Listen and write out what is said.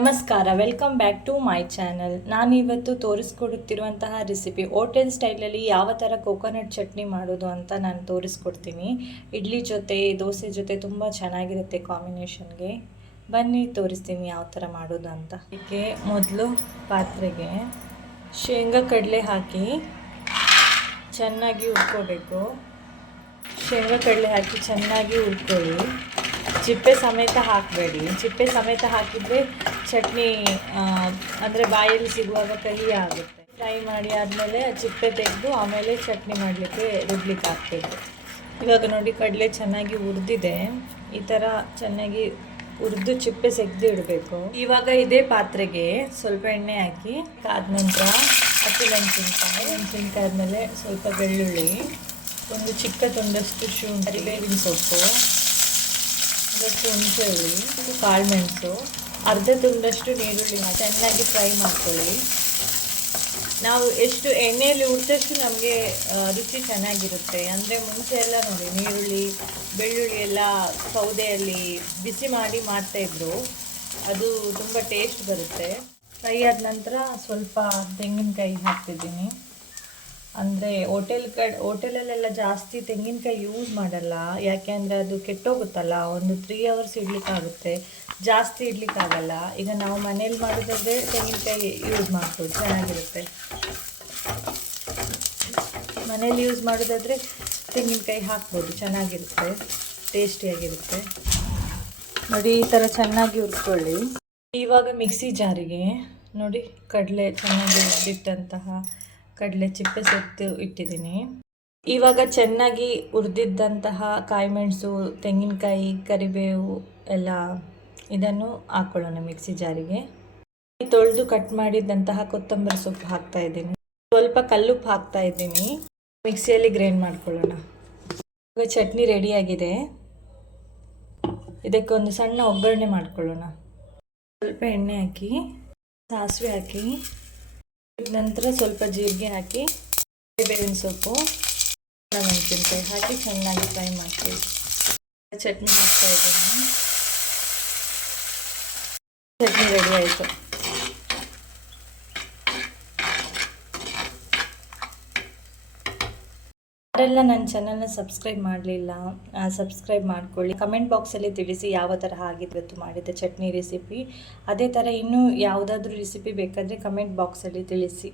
ನಮಸ್ಕಾರ, welcome back to my channel. ನಾನಿವತ್ತು ತೋರಿಸ್ಕೊಡುತ್ತಿರುವಂತಹ ರೆಸಿಪಿ ಹೋಟೆಲ್ ಸ್ಟೈಲಲ್ಲಿ ಯಾವ ಥರ ಕೋಕೋನಟ್ ಚಟ್ನಿ ಮಾಡೋದು ಅಂತ ನಾನು ತೋರಿಸ್ಕೊಡ್ತೀನಿ. ಇಡ್ಲಿ ಜೊತೆ ದೋಸೆ ಜೊತೆ ತುಂಬ ಚೆನ್ನಾಗಿರುತ್ತೆ ಕಾಂಬಿನೇಷನ್ಗೆ. ಬನ್ನಿ ತೋರಿಸ್ತೀನಿ ಯಾವ ಥರ ಮಾಡೋದು ಅಂತ. ಇದಕ್ಕೆ ಮೊದಲು ಪಾತ್ರೆಗೆ ಶೇಂಗಾ ಕಡಲೆ ಹಾಕಿ ಚೆನ್ನಾಗಿ ಹುರ್ಕೋಬೇಕು. ಶೇಂಗಾ ಕಡಲೆ ಹಾಕಿ ಚೆನ್ನಾಗಿ ಹುರ್ಕೊಳ್ಳಿ. ಚಿಪ್ಪೆ ಸಮೇತ ಹಾಕಬೇಡಿ. ಚಿಪ್ಪೆ ಸಮೇತ ಹಾಕಿದರೆ ಚಟ್ನಿ ಅಂದರೆ ಬಾಯಲ್ಲಿ ಸಿಗುವಾಗ ಕಹಿ ಆಗುತ್ತೆ. ಫ್ರೈ ಮಾಡಿ ಆದಮೇಲೆ ಚಿಪ್ಪೆ ತೆಗೆದು ಆಮೇಲೆ ಚಟ್ನಿ ಮಾಡಲಿಕ್ಕೆ ರುಬ್ಲಿಕ್ಕೆ ಹಾಕಬೇಕು. ಇವಾಗ ನೋಡಿ ಕಡಲೆ ಚೆನ್ನಾಗಿ ಹುರಿದಿದೆ. ಈ ಥರ ಚೆನ್ನಾಗಿ ಹುರಿದು ಚಿಪ್ಪೆ ತೆಗೆದು ಇಡಬೇಕು. ಇವಾಗ ಇದೇ ಪಾತ್ರೆಗೆ ಸ್ವಲ್ಪ ಎಣ್ಣೆ ಹಾಕಿ ಆದ ನಂತರ ಮೆಣಸಿನ್ಕಾಯಿ ಆದಮೇಲೆ ಸ್ವಲ್ಪ ಬೆಳ್ಳುಳ್ಳಿ, ಒಂದು ಚಿಕ್ಕ ತುಂಡಷ್ಟು ಶುಂಠಿ, ಕರಿಬೇವಿನ ಸೊಪ್ಪು, ಒಂದಷ್ಟು ಹುಣಸೆ ಹುಳಿ, ಕಾಳು ಮೆಣಸು, ಅರ್ಧ ತುಂಡಷ್ಟು ನೀರುಳ್ಳಿ ಚೆನ್ನಾಗಿ ಫ್ರೈ ಮಾಡ್ಕೊಳ್ಳಿ. ನಾವು ಎಷ್ಟು ಎಣ್ಣೆಯಲ್ಲಿ ಹುರಿದಷ್ಟು ನಮಗೆ ರುಚಿ ಚೆನ್ನಾಗಿರುತ್ತೆ. ಅಂದರೆ ಮುಂಚೆ ಎಲ್ಲ ನೋಡಿ ನೀರುಳ್ಳಿ ಬೆಳ್ಳುಳ್ಳಿ ಎಲ್ಲ ಸೌದೆಯಲ್ಲಿ ಬಿಸಿ ಮಾಡಿ ಮಾಡ್ತಾಯಿದ್ರು. ಅದು ತುಂಬ ಟೇಸ್ಟ್ ಬರುತ್ತೆ. ಫ್ರೈ ಆದ ನಂತರ ಸ್ವಲ್ಪ ತೆಂಗಿನಕಾಯಿ ಹಾಕ್ತಿದ್ದೀನಿ. ಅಂದರೆ ಹೋಟೆಲಲ್ಲೆಲ್ಲ ಜಾಸ್ತಿ ತೆಂಗಿನಕಾಯಿ ಯೂಸ್ ಮಾಡಲ್ಲ. ಯಾಕೆ ಅಂದರೆ ಅದು ಕೆಟ್ಟೋಗುತ್ತಲ್ಲ, ಒಂದು 3 hours ಇಡಲಿಕ್ಕಾಗುತ್ತೆ, ಜಾಸ್ತಿ ಇಡಲಿಕ್ಕಾಗಲ್ಲ. ಈಗ ನಾವು ಮನೇಲಿ ಮಾಡೋದಾದರೆ ತೆಂಗಿನಕಾಯಿ ಯೂಸ್ ಮಾಡ್ಬೋದು, ಚೆನ್ನಾಗಿರುತ್ತೆ. ಮನೇಲಿ ಯೂಸ್ ಮಾಡೋದಾದರೆ ತೆಂಗಿನಕಾಯಿ ಹಾಕ್ಬೋದು, ಚೆನ್ನಾಗಿರುತ್ತೆ, ಟೇಸ್ಟಿಯಾಗಿರುತ್ತೆ. ನೋಡಿ ಈ ಥರ ಚೆನ್ನಾಗಿ ಹುರ್ಕೊಳ್ಳಿ. ಇವಾಗ ಮಿಕ್ಸಿ ಜಾರಿಗೆ ನೋಡಿ ಕಡಲೆ ಚೆನ್ನಾಗಿ ಹುರಿದಿಟ್ಟಂತಹ ಕಡಲೆ ಚಿಪ್ಪೆ ಸೆತ್ತು ಇಟ್ಟಿದ್ದೀನಿ. ಇವಾಗ ಚೆನ್ನಾಗಿ ಹುರಿದಿದ್ದಂತಹ ಕಾಯಿಮೆಣಸು, ತೆಂಗಿನಕಾಯಿ, ಕರಿಬೇವು ಎಲ್ಲ ಇದನ್ನು ಹಾಕ್ಕೊಳ್ಳೋಣ ಮಿಕ್ಸಿ ಜಾರಿಗೆ. ತೊಳೆದು ಕಟ್ ಮಾಡಿದ್ದಂತಹ ಕೊತ್ತಂಬರಿ ಸೊಪ್ಪು ಹಾಕ್ತಾ ಇದ್ದೀನಿ. ಸ್ವಲ್ಪ ಕಲ್ಲುಪ್ಪು ಹಾಕ್ತಾ ಇದ್ದೀನಿ. ಮಿಕ್ಸಿಯಲ್ಲಿ ಗ್ರೈಂಡ್ ಮಾಡ್ಕೊಳ್ಳೋಣ. ಇವಾಗ ಚಟ್ನಿ ರೆಡಿಯಾಗಿದೆ. ಇದಕ್ಕೊಂದು ಸಣ್ಣ ಒಗ್ಗರಣೆ ಮಾಡ್ಕೊಳ್ಳೋಣ. ಸ್ವಲ್ಪ ಎಣ್ಣೆ ಹಾಕಿ, ಸಾಸಿವೆ ಹಾಕಿ, ನಂತರ ಸ್ವಲ್ಪ ಜೀರಿಗೆ ಹಾಕಿ, ಬೇವಿನ ಸೊಪ್ಪು, ಮೆಣಸಿನ್ಕಾಯಿ ಹಾಕಿ ಚೆನ್ನಾಗಿ ಫ್ರೈ ಮಾಡ್ತೀವಿ. ಚಟ್ನಿ ಹಾಕ್ತಾ ಇದ್ದೀನಿ. ಚಟ್ನಿ ರೆಡಿ ಆಯಿತು. ಯಾರೆಲ್ಲ ನನ್ನ ಚಾನಲ್ನ ಸಬ್ಸ್ಕ್ರೈಬ್ ಮಾಡಲಿಲ್ಲ, ಸಬ್ಸ್ಕ್ರೈಬ್ ಮಾಡ್ಕೊಳ್ಳಿ. ಕಮೆಂಟ್ ಬಾಕ್ಸಲ್ಲಿ ತಿಳಿಸಿ ಯಾವ ಥರ ಆಗಿತ್ತು ಮಾಡಿದ್ದೆ ಚಟ್ನಿ ರೆಸಿಪಿ. ಅದೇ ಥರ ಇನ್ನೂ ಯಾವುದಾದ್ರೂ ರೆಸಿಪಿ ಬೇಕಾದರೆ ಕಮೆಂಟ್ ಬಾಕ್ಸಲ್ಲಿ ತಿಳಿಸಿ.